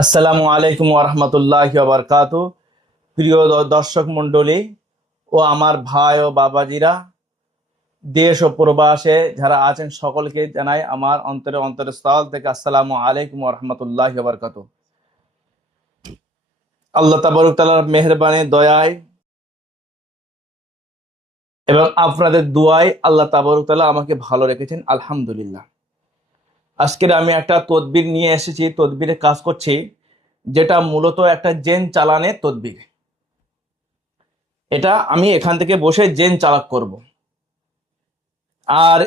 আসসালামু আলাইকুম ওরহমতুল্লাহি ওয়াবারকাতু। প্রিয় দর্শক মণ্ডলী ও আমার ভাই ও বাবাজিরা, দেশ ও প্রবাসে যারা আছেন সকলকে জানাই আমার অন্তরস্থল থেকে আসসালামু আলাইকুম ওরহমতুল্লাহি ওয়াবারকাতু। আল্লাহ তাবারক তাআলার মেহেরবানি দয়ায় এবং আপনাদের দুয়ায় আল্লাহ তাবারক তাআলা আমাকে ভালো রেখেছেন, আলহামদুলিল্লাহ। আজকের আমি একটা তদবির নিয়ে এসেছি, তদবিরে কাজ করছি, যেটা মূলত একটা জেন চালানের তদবির। এটা আমি এখান থেকে বসে জেন চালাক করব, আর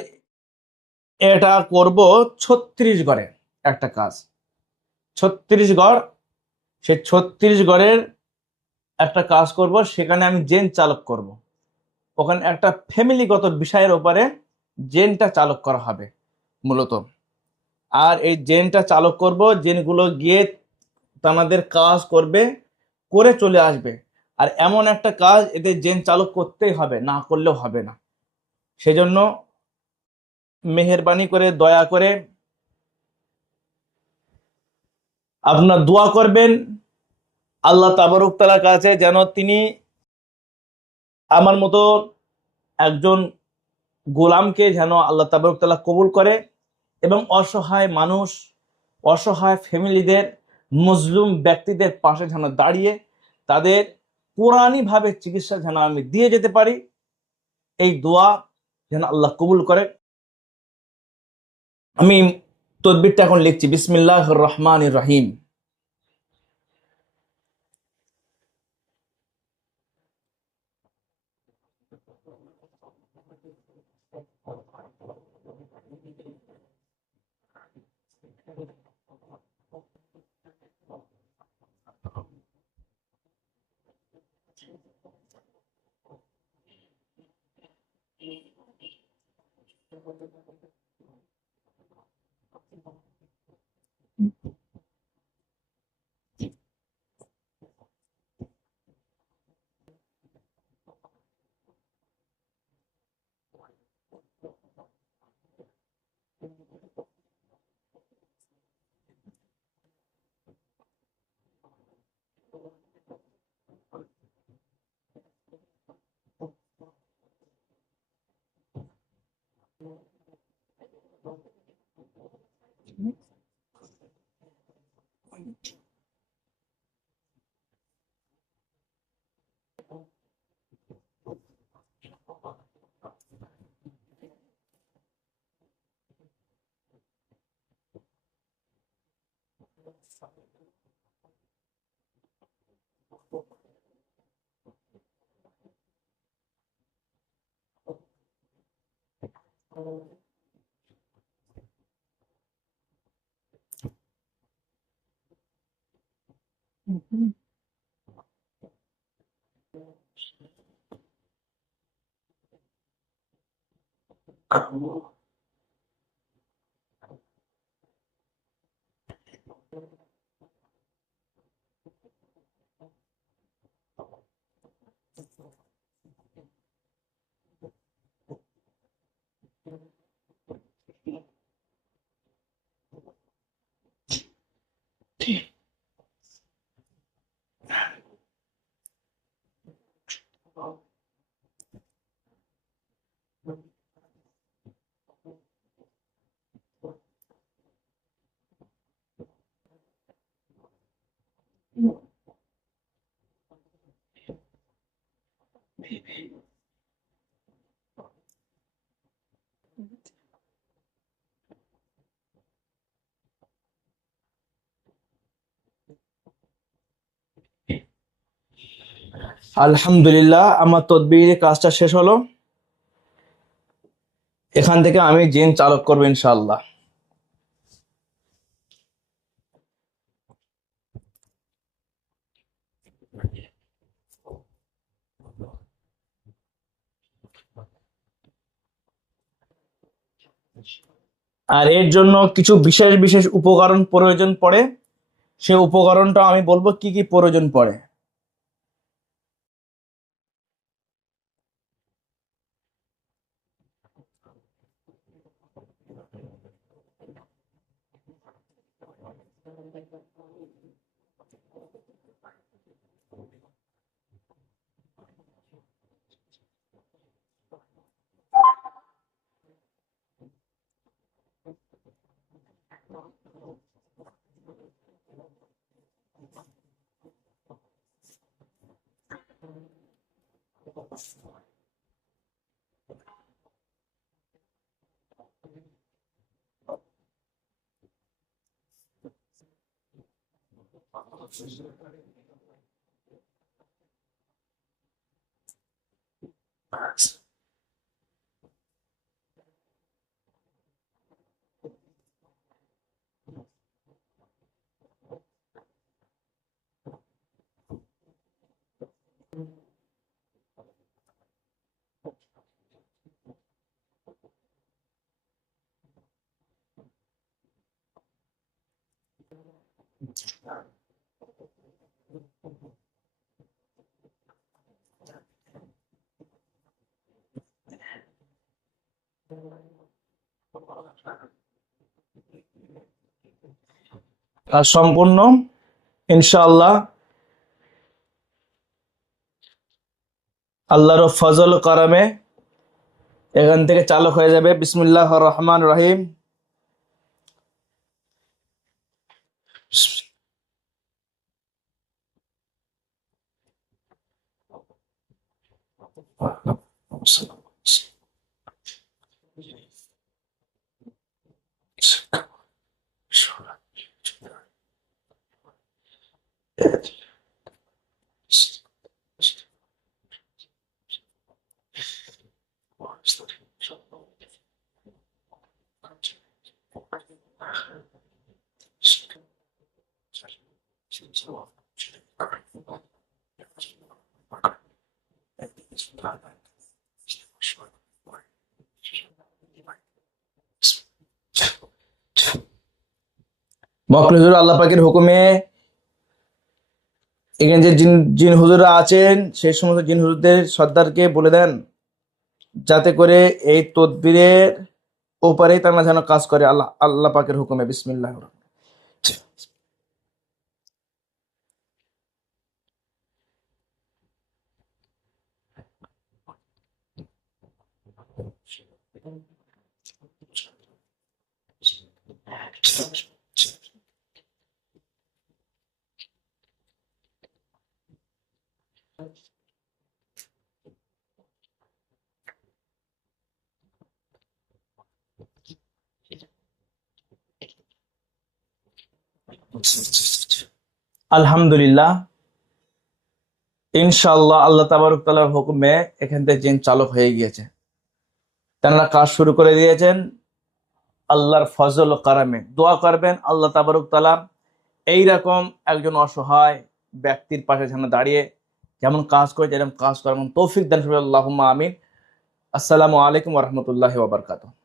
এটা করব 36 গড়ে একটা কাজ। 36 গড়, সে 36 গড়ের একটা কাজ করব, সেখানে আমি জেন চালক করব। ওখানে একটা ফ্যামিলিগত বিষয়ের উপরে জেনটা চালক করা হবে মূলত। আর এই জেনটা চালক করব, জেনগুলো গিয়ে তাদের কাজ করবে, করে চলে আসবে। আর এমন একটা কাজ এদের জেন চালক করতেই হবে, না করলেও হবে না। সেজন্য মেহেরবানি করে, দয়া করে আপনার দোয়া করবেন আল্লাহ তাবারক তাআলার কাছে, যেন তিনি আমার মতো একজন গোলামকে যেন আল্লাহ তাবারক তাআলা কবুল করে, এবং অসহায় মানুষ, অসহায় ফ্যামিলিদের, মজলুম ব্যক্তিদের পাশে যেন দাঁড়িয়ে তাদের কোরআনী ভাবে চিকিৎসা যেন আমি দিয়ে যেতে পারি। এই দোয়া যেন আল্লাহ কবুল করে। আমি তদবিরটা এখন লিখছি। বিসমিল্লাহির রহমানির রহিম। আলহামদুলিল্লাহ, আমার তদবিরের কাজটা শেষ হলো। এখান থেকে আমি জিন চালক করবো ইনশাআল্লাহ। আর এর জন্য কিছু বিশেষ বিশেষ উপকরণ প্রয়োজন পড়ে। সেই উপকরণটা আমি বলবো কি কি প্রয়োজন পড়ে। আর সম্পূর্ণ ইনশাআল্লাহ আল্লাহর ফজল করমে এখান থেকে চালু হয়ে যাবে। বিসমিল্লাহির রহমানির রহিম। মক্কেল হুজুর আল্লাহ পাকের হুকুমে এখানে যে জিন জিন হুজুররা আছেন সেই সমস্ত জিন হুজুরদের সর্দারকে বলে দেন যাতে করে এই তদবিরের ওপারেই তারা যেন কাজ করে আল্লাহ আল্লাহ পাকের হুকুমে। বিসমিল্লাহ। আলহামদুলিল্লাহ, ইনশাআল্লাহ আল্লাহ তাবারক তাআলার হুকুমে এখান থেকে জিন চালু হয়ে গিয়েছে। তারা কাজ শুরু করে দিয়েছেন। আল্লাহর ফজল ও কারামে দোয়া করবেন আল্লাহ তাবারক তাআলা এইরকম একজন অসহায় ব্যক্তির পাশে যেন দাঁড়িয়ে যেমন কাজ করে যেরকম কাজ করার তৌফিক দান করবেন। আল্লাহুম্মা আমিন। আসসালামু আলাইকুম ওয়া রাহমাতুল্লাহি ওয়া বারাকাতুহু।